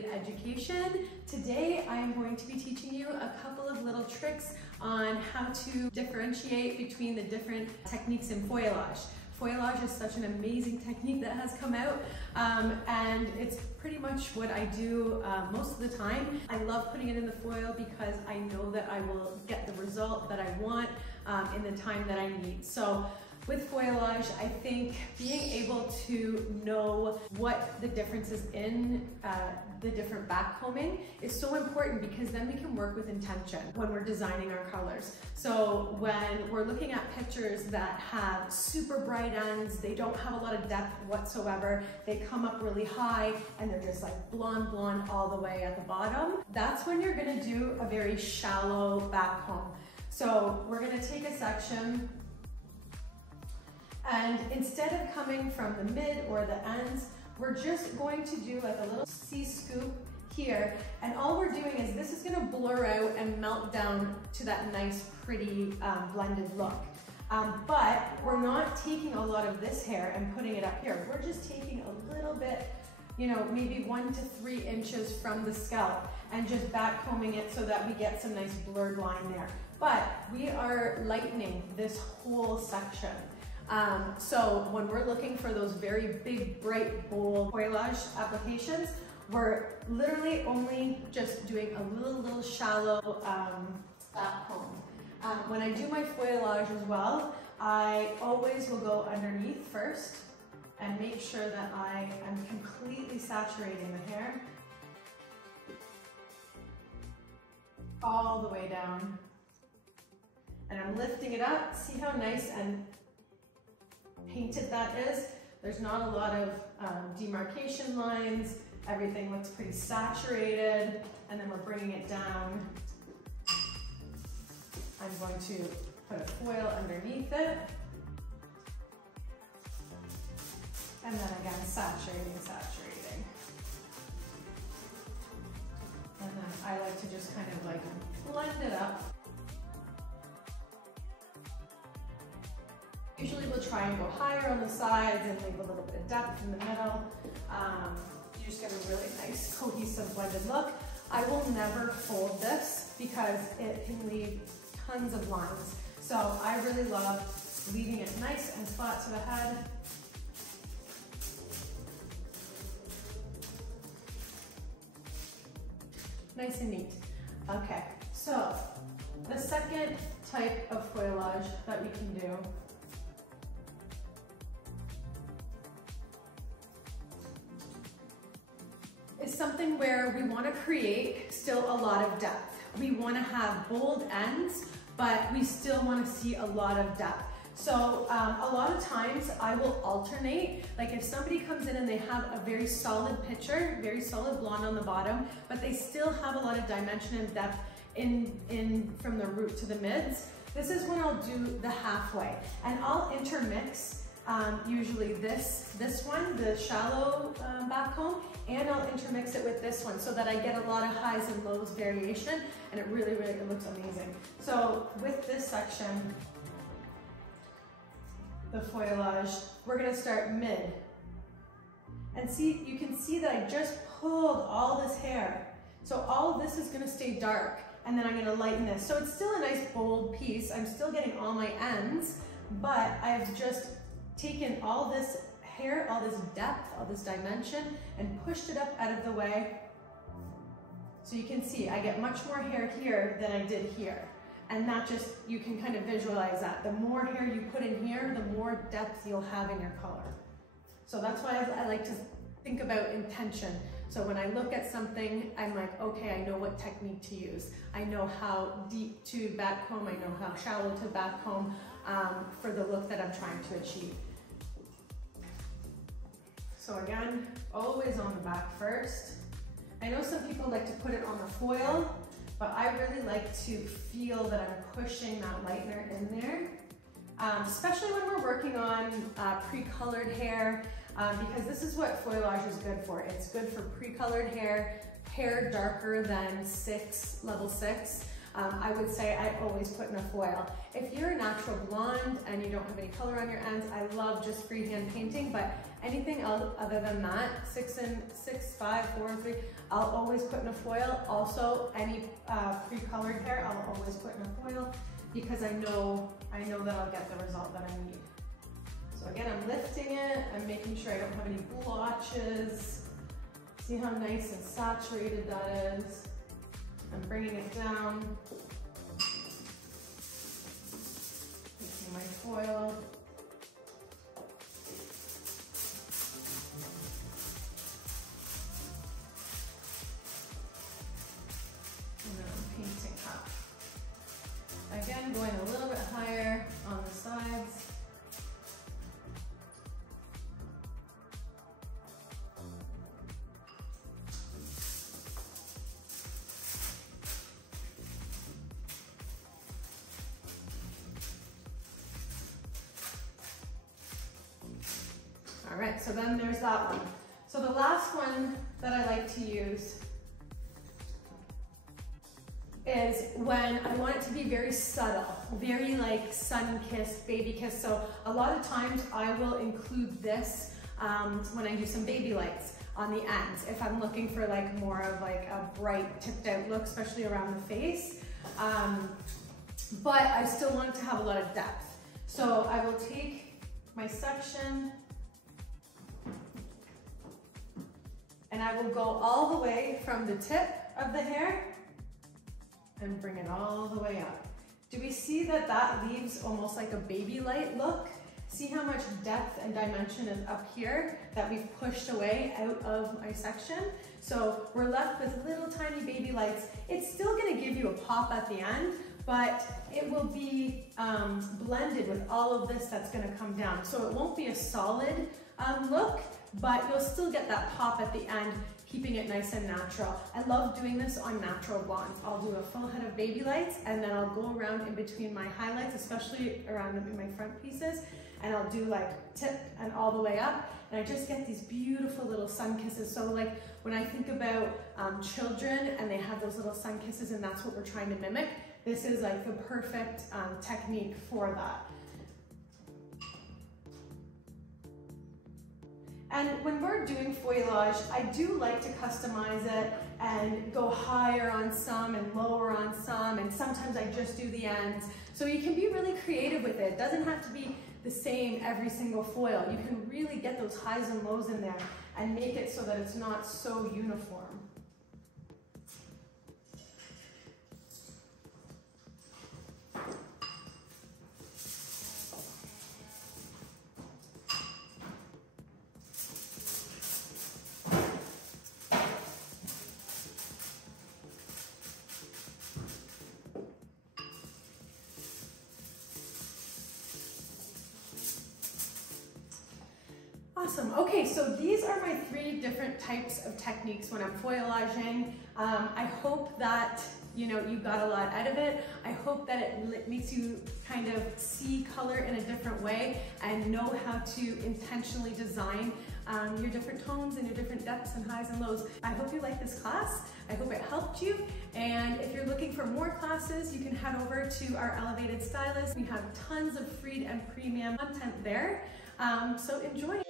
Elevated Education. Today I am going to be teaching you a couple of little tricks on how to differentiate between the different techniques in foilayage. Foilayage is such an amazing technique that has come out, and it's pretty much what I do most of the time. I love putting it in the foil because I know that I will get the result that I want in the time that I need. So with foilayage, I think being able to know what the difference is in the different backcombing is so important, because then we can work with intention when we're designing our colors. So when we're looking at pictures that have super bright ends, they don't have a lot of depth whatsoever, they come up really high and they're just like blonde all the way at the bottom, that's when you're gonna do a very shallow backcomb. So we're gonna take a section, and instead of coming from the mid or the ends, we're just going to do like a little C-scoop here. And all we're doing is this is gonna blur out and melt down to that nice, pretty blended look. But we're not taking a lot of this hair and putting it up here. We're just taking a little bit, you know, maybe 1 to 3 inches from the scalp and just backcombing it so that we get some nice blurred line there. But we are lightening this whole section. So when we're looking for those very big, bright, bold foilayage applications, we're literally only just doing a little shallow backcomb. When I do my foilayage as well, I always will go underneath first and make sure that I am completely saturating the hair all the way down. And I'm lifting it up. See how nice and painted that is? There's not a lot of demarcation lines. Everything looks pretty saturated. And then we're bringing it down. I'm going to put a foil underneath it. And then again, saturating. And then I like to just kind of like blend it up. Usually we'll try and go higher on the sides and leave a little bit of depth in the middle. You just get a really nice cohesive blended look. I will never fold this because it can leave tons of lines. So I really love leaving it nice and flat to the head. Nice and neat. Okay, so the second type of foilayage that we can do is something where we want to create still a lot of depth. We want to have bold ends, but we still want to see a lot of depth. So a lot of times I will alternate, like if somebody comes in and they have a very solid picture, very solid blonde on the bottom, but they still have a lot of dimension and depth in from the root to the mids, this is when I'll do the halfway. And I'll intermix usually this one, the shallow backcomb, and I'll intermix it with this one so that I get a lot of highs and lows variation, and it really looks amazing. So with this section, the foilayage, we're gonna start mid. And see, you can see that I just pulled all this hair. So all of this is gonna stay dark, and then I'm gonna lighten this. So it's still a nice bold piece. I'm still getting all my ends, but I've just taken all this hair, all this depth, all this dimension, and pushed it up out of the way. So you can see I get much more hair here than I did here. And that just, you can kind of visualize that. The more hair you put in here, the more depth you'll have in your color. So that's why I like to think about intention. So when I look at something, I'm like, okay, I know what technique to use. I know how deep to backcomb, I know how shallow to backcomb for the look that I'm trying to achieve. So again, always on the back first. I know some people like to put it on the foil, but I really like to feel that I'm pushing that lightener in there, especially when we're working on pre-colored hair, because this is what foilayage is good for. It's good for pre-colored hair, hair darker than level 6. I would say I always put in a foil. If you're a natural blonde and you don't have any color on your ends, I love just freehand painting, but anything else other than that, 6 and 6, 5, 4 and 3, I'll always put in a foil. Also, any pre-colored hair, I'll always put in a foil because I know that I'll get the result that I need. So again, I'm lifting it, I'm making sure I don't have any blotches. See how nice and saturated that is. I'm bringing it down. Taking my foil. And then I'm painting up. Again, going a little bit higher on the sides. All right, so then there's that one. So the last one that I like to use is when I want it to be very subtle, very like sun-kissed, baby kiss. So a lot of times I will include this when I do some baby lights on the ends, if I'm looking for like more of like a bright tipped out look, especially around the face. But I still want it to have a lot of depth. So I will take my section and I will go all the way from the tip of the hair and bring it all the way up. Do we see that that leaves almost like a baby light look? See how much depth and dimension is up here that we've pushed away out of my section? So we're left with little tiny baby lights. It's still gonna give you a pop at the end, but it will be blended with all of this that's gonna come down. So it won't be a solid look, but you'll still get that pop at the end, keeping it nice and natural. I love doing this on natural blondes. I'll do a full head of baby lights and then I'll go around in between my highlights, especially around in my front pieces, and I'll do like tip and all the way up. And I just get these beautiful little sun kisses. So like when I think about children and they have those little sun kisses and that's what we're trying to mimic, this is like the perfect technique for that. And when we're doing foilayage, I do like to customize it and go higher on some and lower on some, and sometimes I just do the ends. So you can be really creative with it. It doesn't have to be the same every single foil. You can really get those highs and lows in there and make it so that it's not so uniform. Awesome. Okay, so these are my 3 different types of techniques when I'm foilaging. I hope that you got a lot out of it. I hope that it makes you kind of see color in a different way and know how to intentionally design your different tones and your different depths and highs and lows. I hope you like this class. I hope it helped you. And if you're looking for more classes, you can head over to our Elevated Stylist. We have tons of free and premium content there. So enjoy.